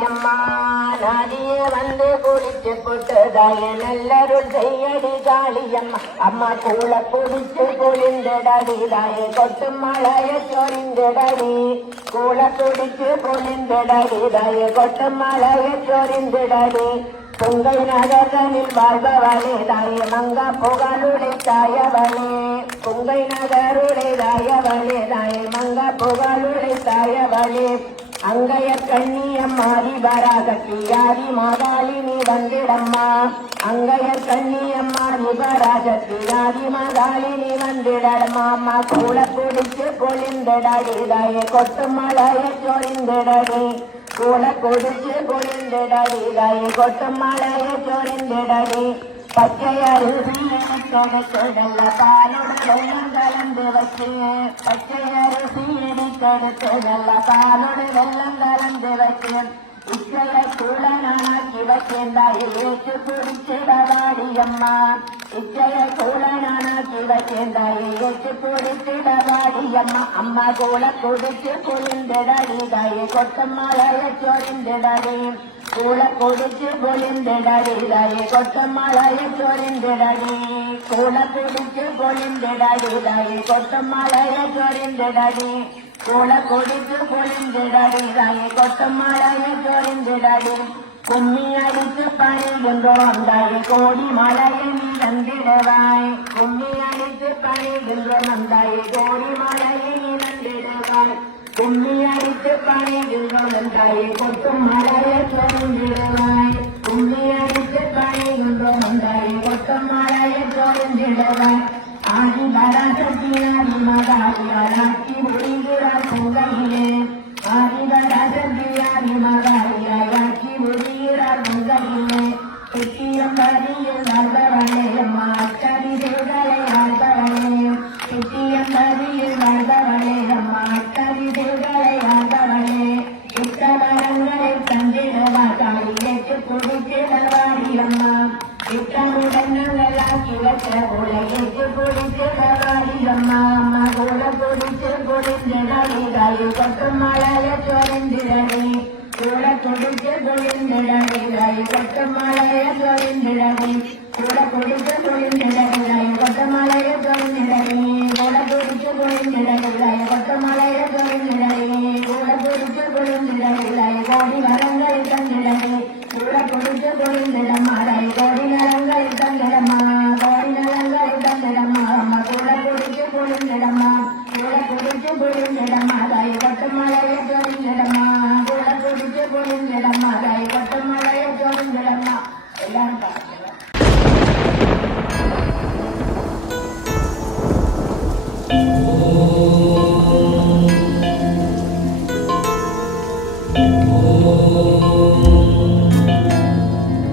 அம்மா நதியே வந்து குளிச்சு புட்டுதாய நல்லருள் செய்யடி காளியம்மா அம்மா கூள குடிச்சு குளிந்திடடிதாயே கொட்டு மழைய சொரிந்திடடி. கூள குடிச்சு குளிந்திடடிதாயே கொட்டு மழைய சொரிந்திடடி. பொங்கல் நகரனில் வாழ்பவளே தாயே மங்க புகழுடை தாயவளே. பொங்கை நகருடை தாயவளே தாயே மங்க புகழுடை தாயவளே. அங்கைய கண்ணியம் மாறி வராகட்டி யாரி மாதாளினி வந்திடம்மா. அங்கைய கண்ணியம் மாறி வராகட்டி யாரி மாதாளினி வந்திடம்மா. அம்மா கூட குடிச்சு பொழிந்திடடி தாயே கொட்டு மலையை சொரிந்திடடி கூட குடிச்சு பொழிந்திடடி தாயே கொட்டு மலையை சொரிந்திடடி பச்சை அரிசி கலந்து வச்சு பச்சை அரிசி நல்ல பாலோடு வெள்ளம் கலந்து வச்சு இச்சையை வைத்தேன் தாயில் ஏற்று பிடிச்சிடவாடி அம்மா இச்சையை கூட நானாக்கி வைத்தேன் தாயில் ஏற்று பிடிச்சிடவாடி அம்மா அம்மா கூட குடிச்சு குளிந்திடடி தாயை கொட்டமலையை சொரிந்திடடி. கூட குடிச்சு பொழிந்திடடி தாயை கொட்டமலையை சொரிந்திடடி. கூட குடிச்சு பொழிந்திடடி தாயை கொட்டமலையை சொரிந்திடடி. கூட குடிச்சு பொழிந்திடடி தாயை கொட்டமலையை சொரிந்திடடி கும்மி அடித்து பணிகின்றோம் தாயை கோடி மலையை நீ தந்திடுவாய் கும்மி அடித்து பணிகின்றோம் தாயை கோடி மலையை நீ தந்திடுவாய் கும்மி அடித்து பணிகின்றோம் தாயை கொட்டும் மலையை சொரிந்திடுவாய் கும்மி அடித்து பணிகின்றோம் தாயை கொட்டும் மலையை சொரிந்திடுவாய் ஆதி பராசக்தியாதி மகாரியாக்கி முடிகிறார் பொங்கையிலே ஆதி பராசக்தியாதி மகாரியாக்கி முடிகிறார் பொங்கையிலே சித்தியம் பதியில் வாழ்பவனே அம்மா அச்சடி செய்தலை ஆழ்பவனே சித்தியம் பதியில் வாழ்பவனே அம்மா அச்சடி செய்தலை ஆழ்பவனே இத்தவரங்களை தந்திடுவாய் ஏற்று குடித்திடவாடி அம்மா இத்தனுடன் நல்லாக்கி வச்ச உலகிற்கு குடித்திடவாடி அம்மா அம்மா கூட குடித்து குடிந்திடடி தாய் கொட்டு மலைய சொரிந்திடடி கூட குடித்து குளிந்திடடி தாய் கொட்டு மலைய சொரிந்திடடி கூட குடித்து குளிந்திடடி தாய் கொட்டு மலைய சொரிந்திடடி கூட குடித்து குளிந்திடடி தாய் கொட்டு மலைய சொரிந்திடடி கூட குடித்து குளிந்திடடி தாய் கோடி